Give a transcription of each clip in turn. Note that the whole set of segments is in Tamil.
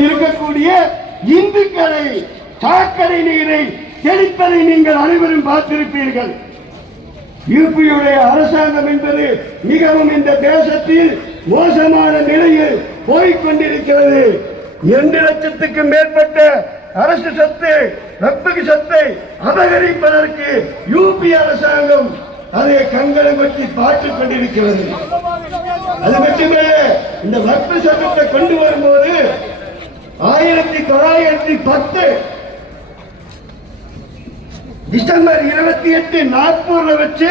இருக்கக்கூடிய இந்துக்களை சாக்கடை நீரை தெளிப்பதை நீங்கள் அனைவரும் பார்த்திருப்பீர்கள். யூபியுடைய அரசாங்கம் என்பது மிகவும் இந்த தேசத்தில் மோசமான நிலையில் போய்கொண்டிருக்கிறது இரண்டு லட்சத்துக்கும் மேற்பட்ட அரசு சொத்து ரப்பகு சொத்தை அபகரிப்பதற்கு யூபி அரசாங்கம் அதை கண்களை பற்றி பார்த்துக் கொண்டிருக்கிறது. அது மட்டுமே இந்த வக்பு சட்டத்தை கொண்டு வரும்போது ஆயிரத்தி தொள்ளாயிரத்தி பத்து. டிசம்பர் இருபத்தி எட்டு நாக்பூர்ல வச்சு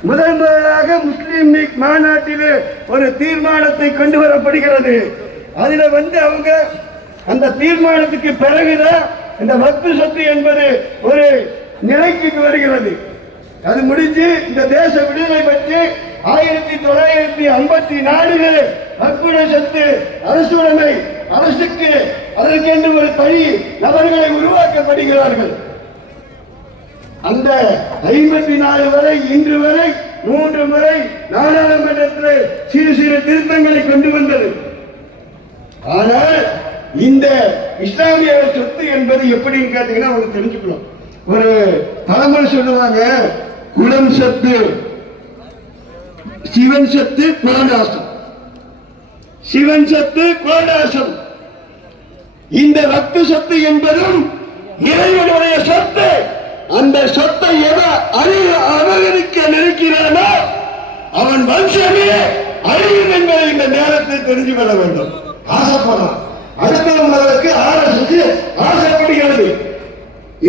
முதன் முதலாக முஸ்லீம் லீக் மாநாட்டில் ஒரு தீர்மானத்தை கொண்டு வரப்படுகிறது. அதுல வந்து அவங்க அந்த தீர்மானத்துக்கு பிறகுதான் இந்த வக்பு சொத்து என்பது ஒரு நிலைக்கு வருகிறது. அது முடிஞ்சு இந்த தேச விடுதலை பற்றி ஆயிரத்தி தொள்ளாயிரத்தி ஐம்பத்தி நாலில் வக்குட சொத்து அரசுடைமை அரசுக்கு அதற்கென்று ஒரு தனி நபர்களை உருவாக்கப்படுகிறார்கள். அந்த ஐம்பத்தி நாலு வரை இன்று வரை மூன்று முறை நாடாளுமன்றத்தில் சிறு சிறு திருத்தங்களை கொண்டு வந்தது. ஆனால் இந்த இஸ்லாமிய சொத்து என்பது எப்படின்னு கேட்டீங்கன்னா அவங்க தெரிஞ்சுக்கணும். ஒரு பழமொழி சொல்லுவாங்க குலம் சத்து சிவன் சத்து குலநாசம் சிவன் சத்து கோடாசம் இந்த ரத்து சத்து என்பதும் இறைவனுடைய சொத்து. அந்த சொத்தை எதை அழிய அபகரிக்க அவன் வம்சமே அழியும் என்பதை இந்த நேரத்தை தெரிஞ்சு கொள்ள வேண்டும். ஆசைப்படுறான் அடுத்தவங்களுக்கு ஆர்எஸ்க்கு ஆசைப்படுகிறது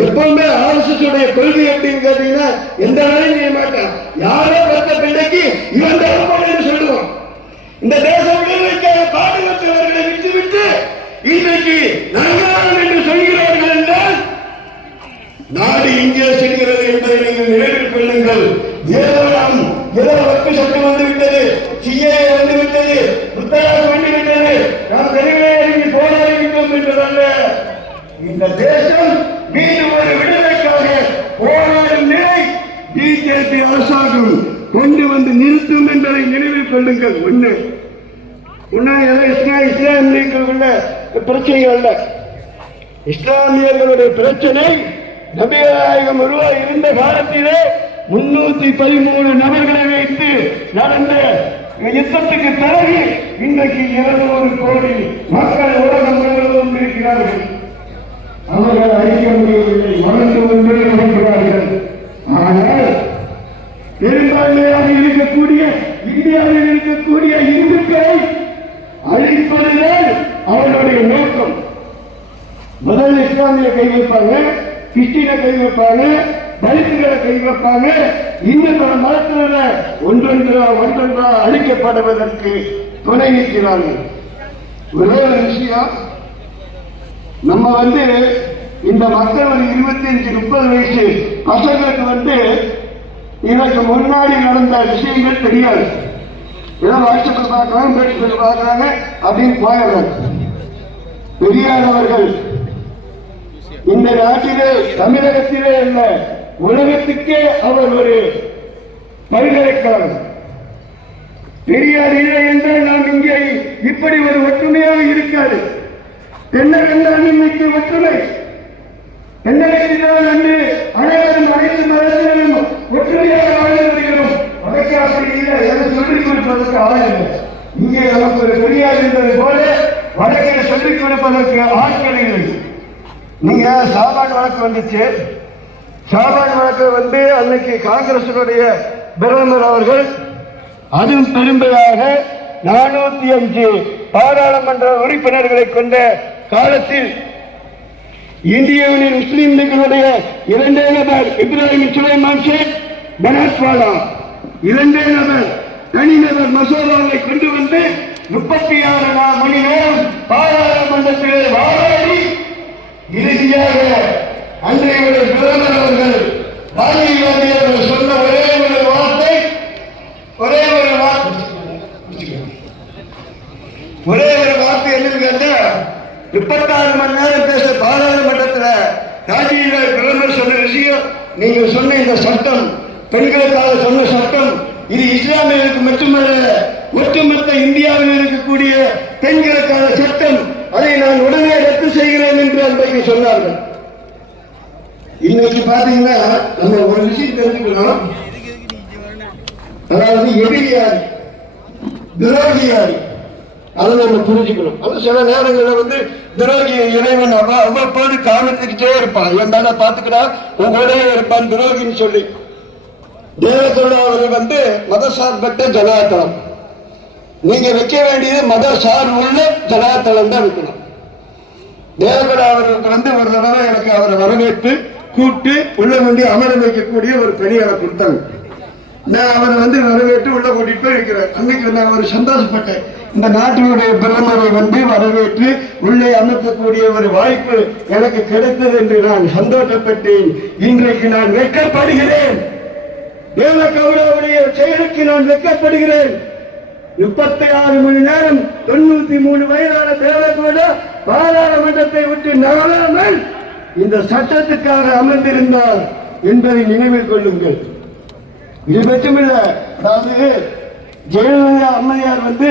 எப்பவுமே ஆர்எஸ்எஸ் உடைய கொள்கை எப்படின்னு கேட்டீங்கன்னா எந்த வேலையும் செய்ய மாட்டான். யாரோ பெற்ற பிள்ளைக்கு இவன் தேவைப்படுன்னு சொல்லுவான். இந்த இன்றைக்கு நங்காரம் என்று சொல்கிறார்கள் என்றால் நாடு இங்கே செல்கிறது என்பதை நீங்கள் நினைவில் கொள்ளுங்கள். ஏதோ நாம் சட்டம் வந்து விட்டது சிஏ வந்துவிட்டது புத்தகம் வந்து விட்டது நாம் தெருவிலே இறங்கி போராடிவிட்டோம் என்பதல்ல. இந்த தேசம் மீண்டும் ஒரு விடுதலைக்காக போராடும் நிலை பிஜேபி அரசாங்கம் கொண்டு வந்து நிறுத்தும் என்பதை நினைவில் கொள்ளுங்கள். ஒண்ணு. முன்னாடி இஸ்லாமியர்களுள்ள பிரச்சனைகள் அல்ல இஸ்லாமியர்களுடைய பிரச்சனை நபிநாயகம் உருவாகி இருந்த காலத்திலே முன்னூத்தி பதிமூணு நபர்களை வைத்து நடந்த யுத்தத்துக்கு பிறகு இன்றைக்கு இருநூறு கோடி மக்கள் உலகம் முழுவதும் இருக்கிறார்கள். அவர்கள் அறிய முடியவில்லை வளர்ந்து கொண்டே இருக்கிறார்கள் ஆனால் பெரும்பான்மையாக இருக்கக்கூடிய இந்தியாவில் இருக்கக்கூடிய இந்துக்களை அழிப்பதுதான் அவர்களுடைய நோக்கம் முதல் இஸ்லாமிய கை வைப்பாங்க கிறிஸ்டின கை வைப்பாங்க தலித்துகளை கை வைப்பாங்க. இன்னும் பல மதத்தினர ஒன்றொன்றா ஒன்றொன்றா அழிக்கப்படுவதற்கு துணை நிற்கிறார்கள். ஒரே ஒரு விஷயம் நம்ம வந்து இந்த மக்கள் ஒரு இருபத்தி அஞ்சு முப்பது வயசு பசங்களுக்கு வந்து இதற்கு முன்னாடி நடந்த விஷயங்கள் தெரியாது. ஏதோ வாட்ஸ்அப்பில் பார்க்குறாங்க பேட்டில் பார்க்குறாங்க அப்படின்னு போயிடுறாங்க. பெரியார் அவர்கள் இந்த நாட்டிலே தமிழகத்திலே அல்ல உலகத்துக்கே அவர் ஒரு பல்கலைக்கழகம் பெரியார் இல்லை என்றால் நாம் இங்கே இப்படி ஒரு ஒற்றுமையாக இருக்காது. என்னவென்றால் இன்னைக்கு ஒற்றுமை. தென்னகத்தினால் அன்று அனைவரும் அனைத்து மதத்திலும் ஒற்றுமையாக வாழ்ந்து வருகிறோம் அதற்கு அப்படி இல்லை என சொல்லிக் கொடுப்பதற்கு ஆள் இல்லை. இங்கே நமக்கு ஒரு பெரியார் என்பது போல வடக்கில் சொல்லிக் கொடுப்பதற்கு ஆட்கள் இல்லை. நீங்க சாபான் வழக்கு வந்துச்சு. சாபான் வழக்கு வந்து அன்னைக்கு காங்கிரசினுடைய பிரதமர் அவர்கள் அதுவும் பெருமையாக நானூத்தி அஞ்சு பாராளுமன்ற உறுப்பினர்களை கொண்ட காலத்தில் இந்திய யூனியன் முஸ்லீம் லீக்கினுடைய இரண்டே நபர் இப்ராஹிம் சுலைமான் ஷேக் பனாத்வாலா இரண்டே நபர் தனிநபர் மசோதாவை கொண்டு வந்து முப்பத்தி ஆறு மணி நேரம் பாராளுமன்றத்தில் வாதாடி அன்றைய பிரதமர் அவர்கள் ராஜீவ் காந்தி அவர்கள் சொன்ன ஒரே ஒரு வார்த்தை ஒரே ஒரு வார்த்தை. ஒரே ஒரு வார்த்தை என்னன்னு கேட்டா முப்பத்தாறு மணி நேரம் பேச பாராளுமன்றத்தில் ராஜீவ் பிரதமர் சொன்ன விஷயம் நீங்க சொன்ன இந்த சட்டம் பெண்களுக்காக சொன்ன சட்டம் இது இஸ்லாமியர்களுக்கு மட்டுமல்ல ஒட்டுமொத்த இந்தியாவில் இருக்கக்கூடிய பெண்களுக்கான சட்டம் அதை நான் உடனே செய்வேன் என்று அன்றைக்கு சொன்னார்கள். இன்னைக்கு பாத்தீங்கன்னா நம்ம ஒரு விஷயம் தெரிஞ்சுக்கணும். அதாவது எதிரியார் துரோகியார். அதை நம்ம புரிஞ்சுக்கணும். அது சில நேரங்களில் வந்து துரோகி இறைவன் அவன் அவ்வப்போது காமிச்சுக்கிட்டே இருப்பான். என் மேல பாத்துக்கிறா உங்களோடய இருப்பான் துரோகின்னு சொல்லி. தேவத்தோட அவர் வந்து மதசார்பற்ற ஜனாதளம். நீங்க வைக்க வேண்டியது மத சார்புள்ள ஜனாதளம் தான் வைக்கணும். தேவகடா அவர்களுக்கு வந்து ஒரு தடவை எனக்கு அவரை வரவேற்று கூப்பிட்டு உள்ள வந்து அமர வைக்கக்கூடிய ஒரு பெரியாரை கொடுத்தாங்க. நான் அவரை வந்து வரவேற்று உள்ள கூட்டிட்டு போய் இருக்கிறேன். அன்னைக்கு நான் ஒரு சந்தோஷப்பட்டேன். இந்த நாட்டினுடைய பிரதமரை வந்து வரவேற்று உள்ளே அமர்த்தக்கூடிய ஒரு வாய்ப்பு எனக்கு கிடைத்தது என்று நான் சந்தோஷப்பட்டேன். இன்றைக்கு நான் வெட்கப்படுகிறேன். தேவகவுடாவுடைய செயலுக்கு நான் வெட்கப்படுகிறேன். முப்பத்தி ஆறு மணி நேரம் தொண்ணூத்தி மூணு வயதான தேவகவுடா பாராளுமன்றத்தை விட்டு நகராமல் இந்த சட்டத்துக்காக அமர்ந்திருந்தார் என்பதை நினைவில் கொள்ளுங்கள். இது மட்டுமில்ல அதாவது ஜெயலலிதா அம்மையார் வந்து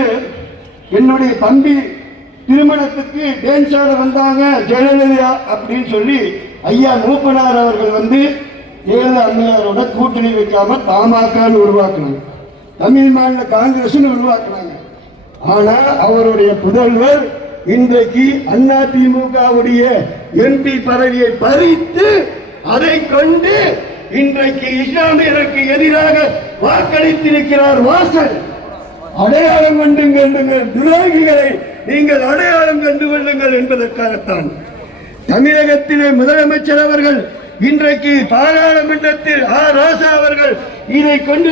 என்னுடைய தம்பி திருமணத்துக்கு டான்ஸ் ஆட வந்தாங்க ஜெயலலிதா அப்படின்னு சொல்லி ஐயா மூப்பனார் அவர்கள் வந்து ஜெயலலிதா அம்மையாரோட கூட்டணி வைக்காம பாமகன்னு உருவாக்குனாங்க. தமிழ் மாநில காங்கிரஸ் உருவாக்குனாங்க. ஆனா அவருடைய புதல்வர் இன்றைக்கு அதிமுகவுடைய எம்பி பதவியை பறித்து அதை கொண்டு இன்றைக்கு இஸ்லாமியருக்கு எதிராக வாக்களித்திருக்கிறார் வாசல். அடையாளம் கண்டு கொள்ளுங்கள் துரோகிகளை நீங்கள் அடையாளம் கண்டு கொள்ளுங்கள் என்பதற்காகத்தான். தமிழகத்திலே முதலமைச்சர் அவர்கள் இன்றைக்கு பாராளுமன்றத்தில் ஆ. ராசா அவர்கள் இதை கொண்டு